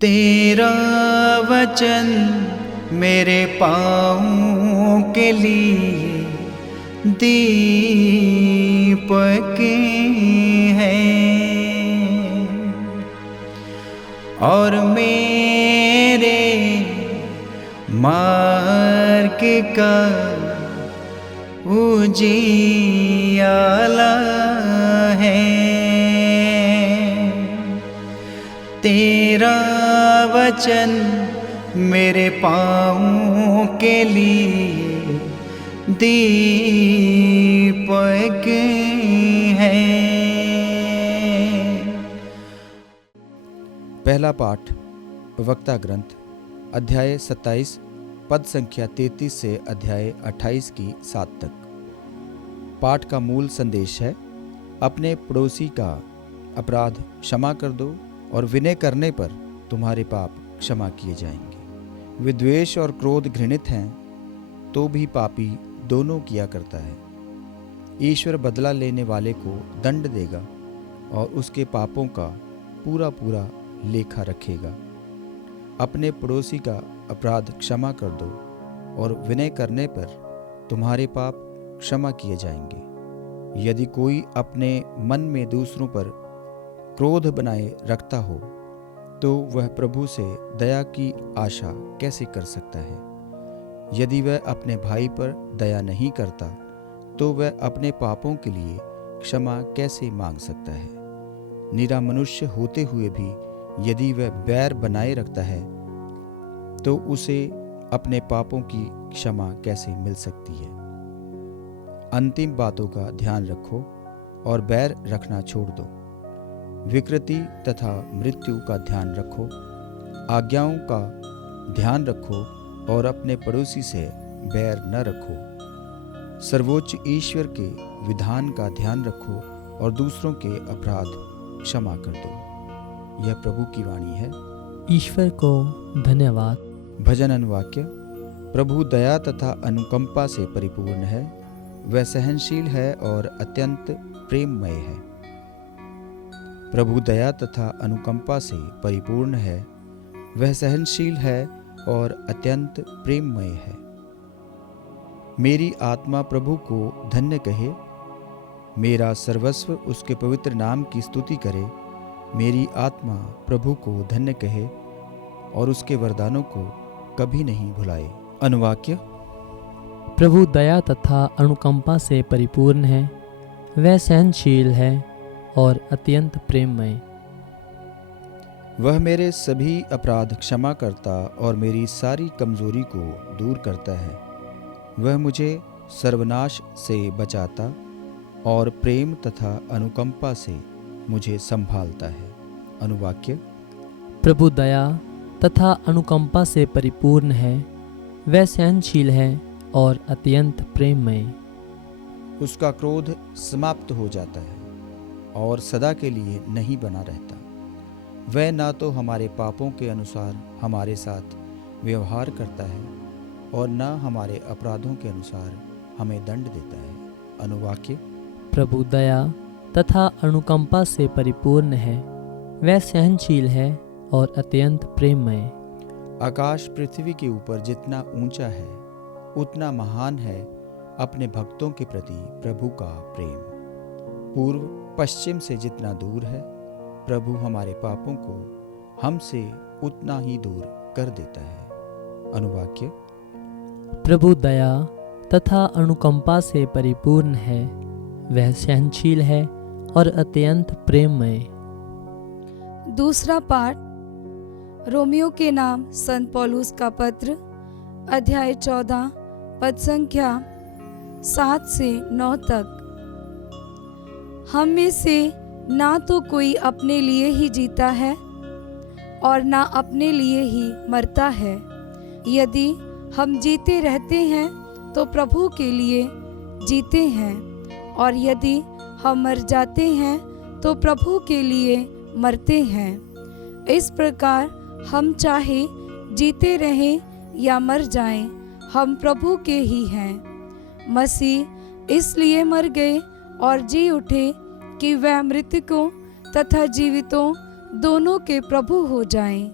तेरा वचन मेरे पाँवों के लिए दीपक है और मेरे मार्ग का उजियाला है। तेरा वचन मेरे पाँवों के लिए दीपक है। पहला पाठ वक्ता ग्रंथ अध्याय 27 पद संख्या 33 से अध्याय 28 की 7 तक। पाठ का मूल संदेश है, अपने पड़ोसी का अपराध क्षमा कर दो और विनय करने पर तुम्हारे पाप क्षमा किए जाएंगे। विद्वेष और क्रोध घृणित हैं तो भी पापी दोनों किया करता है। ईश्वर बदला लेने वाले को दंड देगा और उसके पापों का पूरा पूरा लेखा रखेगा। अपने पड़ोसी का अपराध क्षमा कर दो और विनय करने पर तुम्हारे पाप क्षमा किए जाएंगे। यदि कोई अपने मन में दूसरों पर क्रोध बनाए रखता हो तो वह प्रभु से दया की आशा कैसे कर सकता है? यदि वह अपने भाई पर दया नहीं करता तो वह अपने पापों के लिए क्षमा कैसे मांग सकता है? निरा मनुष्य होते हुए भी यदि वह बैर बनाए रखता है तो उसे अपने पापों की क्षमा कैसे मिल सकती है? अंतिम बातों का ध्यान रखो और बैर रखना छोड़ दो। विकृति तथा मृत्यु का ध्यान रखो, आज्ञाओं का ध्यान रखो और अपने पड़ोसी से बैर न रखो। सर्वोच्च ईश्वर के विधान का ध्यान रखो और दूसरों के अपराध क्षमा कर दो। यह प्रभु की वाणी है। ईश्वर को धन्यवाद। भजन अनुवाक्य। प्रभु दया तथा अनुकंपा से परिपूर्ण है, वह सहनशील है और अत्यंत प्रेममय है। प्रभु दया तथा अनुकंपा से परिपूर्ण है, वह सहनशील है और अत्यंत प्रेममय है। मेरी आत्मा प्रभु को धन्य कहे, मेरा सर्वस्व उसके पवित्र नाम की स्तुति करे। मेरी आत्मा प्रभु को धन्य कहे और उसके वरदानों को कभी नहीं भुलाए। अनुवाक्य। प्रभु दया तथा अनुकंपा से परिपूर्ण है, वह सहनशील है और अत्यंत प्रेममय। वह मेरे सभी अपराध क्षमा करता और मेरी सारी कमजोरी को दूर करता है। वह मुझे सर्वनाश से बचाता और प्रेम तथा अनुकंपा से मुझे संभालता है। अनुवाक्य। प्रभु दया तथा अनुकंपा से परिपूर्ण है, वह सहनशील है और अत्यंत प्रेममय। उसका क्रोध समाप्त हो जाता है और सदा के लिए नहीं बना रहता। वह ना तो हमारे पापों के अनुसार हमारे साथ व्यवहार करता है और न हमारे अपराधों के अनुसार हमें दंड देता है। अनुवाक्य। प्रभु दया तथा अनुकंपा से परिपूर्ण है, वह सहनशील है और अत्यंत प्रेममय। आकाश पृथ्वी के ऊपर जितना ऊंचा है उतना महान है अपने भक्तों के प्रति प्रभु का प्रेम। पूर्व पश्चिम से जितना दूर है, प्रभु हमारे पापों को हमसे उतना ही दूर कर देता है। अनुवाक्य। प्रभु दया तथा अनुकंपा से परिपूर्ण है, वह सहनशील है और अत्यंत प्रेममय। दूसरा पाठ रोमियो के नाम संत पौलुस का पत्र अध्याय 14 पद संख्या 7 से 9 तक। हम में से ना तो कोई अपने लिए ही जीता है और ना अपने लिए ही मरता है। यदि हम जीते रहते हैं तो प्रभु के लिए जीते हैं, और यदि हम मर जाते हैं तो प्रभु के लिए मरते हैं। इस प्रकार हम चाहे जीते रहें या मर जाएं, हम प्रभु के ही हैं। मसीह इसलिए मर गए और जी उठे कि वह मृतकों तथा जीवितों दोनों के प्रभु हो जाएं।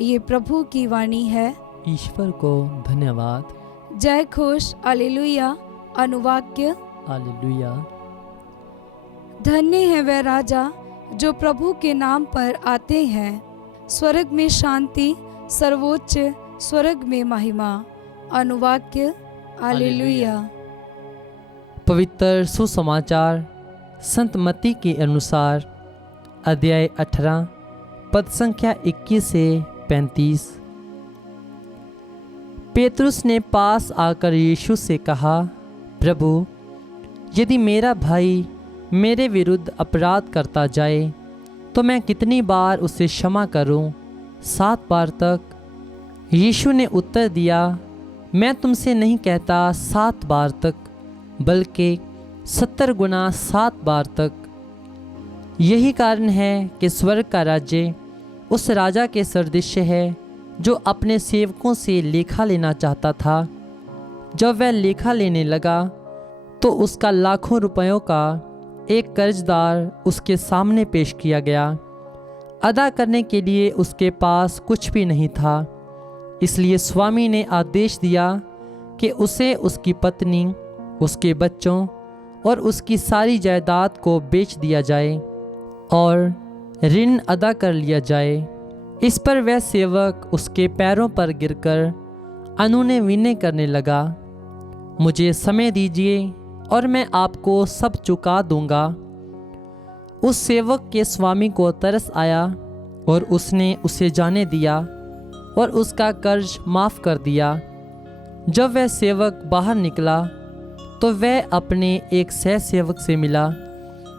ये प्रभु की वाणी है। ईश्वर को धन्यवाद। जय घोष हालेलुया। अनुवाक्य। हालेलुया। धन्य है वह राजा जो प्रभु के नाम पर आते हैं। स्वर्ग में शांति, सर्वोच्च स्वर्ग में महिमा। अनुवाक्य। हालेलुया। पवित्र सुसमाचार संत मत्ती के अनुसार अध्याय 18 पद संख्या 21 से 35। पेतरुस ने पास आकर यीशु से कहा, प्रभु, यदि मेरा भाई मेरे विरुद्ध अपराध करता जाए तो मैं कितनी बार उसे क्षमा करूं? 7 बार तक? यीशु ने उत्तर दिया, मैं तुमसे नहीं कहता 7 बार तक, बल्कि 70 गुना 7 बार तक। यही कारण है कि स्वर्ग का राज्य उस राजा के सदृश है जो अपने सेवकों से लेखा लेना चाहता था। जब वह लेखा लेने लगा तो उसका लाखों रुपयों का एक कर्जदार उसके सामने पेश किया गया। अदा करने के लिए उसके पास कुछ भी नहीं था। इसलिए स्वामी ने आदेश दिया कि उसे उसकी पत्नी, उसके बच्चों और उसकी सारी जायदाद को बेच दिया जाए और ऋण अदा कर लिया जाए। इस पर वह सेवक उसके पैरों पर गिरकर अनुनय विनय करने लगा, मुझे समय दीजिए और मैं आपको सब चुका दूंगा। उस सेवक के स्वामी को तरस आया और उसने उसे जाने दिया और उसका कर्ज माफ़ कर दिया। जब वह सेवक बाहर निकला तो वह अपने एक सह सेवक से मिला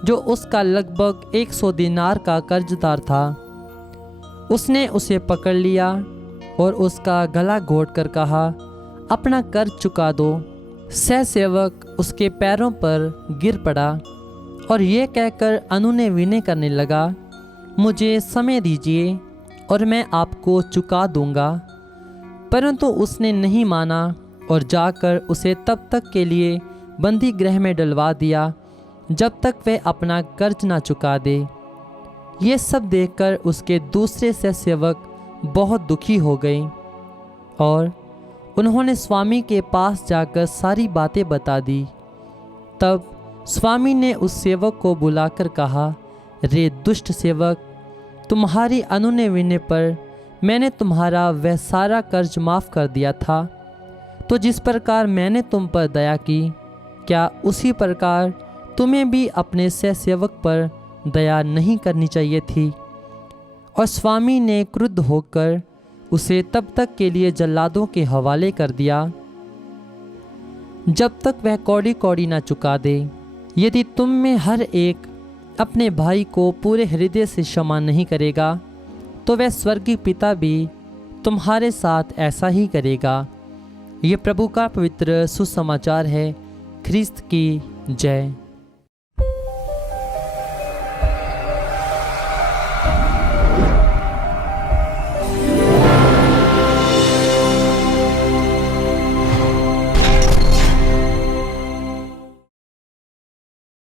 जो उसका लगभग 100 दिनार का कर्जदार था। उसने उसे पकड़ लिया और उसका गला घोंट कर कहा, अपना कर्ज चुका दो। सह सेवक उसके पैरों पर गिर पड़ा और ये कहकर अनुनय विनय करने लगा, मुझे समय दीजिए और मैं आपको चुका दूंगा। परंतु उसने नहीं माना और जाकर उसे तब तक के लिए बंदी गृह में डलवा दिया जब तक वह अपना कर्ज ना चुका दे। ये सब देखकर उसके दूसरे सह सेवक बहुत दुखी हो गए और उन्होंने स्वामी के पास जाकर सारी बातें बता दी। तब स्वामी ने उस सेवक को बुलाकर कहा, रे दुष्ट सेवक, तुम्हारी अनुनय विनय पर मैंने तुम्हारा वह सारा कर्ज माफ़ कर दिया था, तो जिस प्रकार मैंने तुम पर दया की, क्या उसी प्रकार तुम्हें भी अपने सह सेवक पर दया नहीं करनी चाहिए थी? और स्वामी ने क्रुद्ध होकर उसे तब तक के लिए जल्लादों के हवाले कर दिया जब तक वह कौड़ी कौड़ी ना चुका दे। यदि तुम में हर एक अपने भाई को पूरे हृदय से क्षमा नहीं करेगा तो वह स्वर्गीय पिता भी तुम्हारे साथ ऐसा ही करेगा। ये प्रभु का पवित्र सुसमाचार है। ख्रिस्त की जय।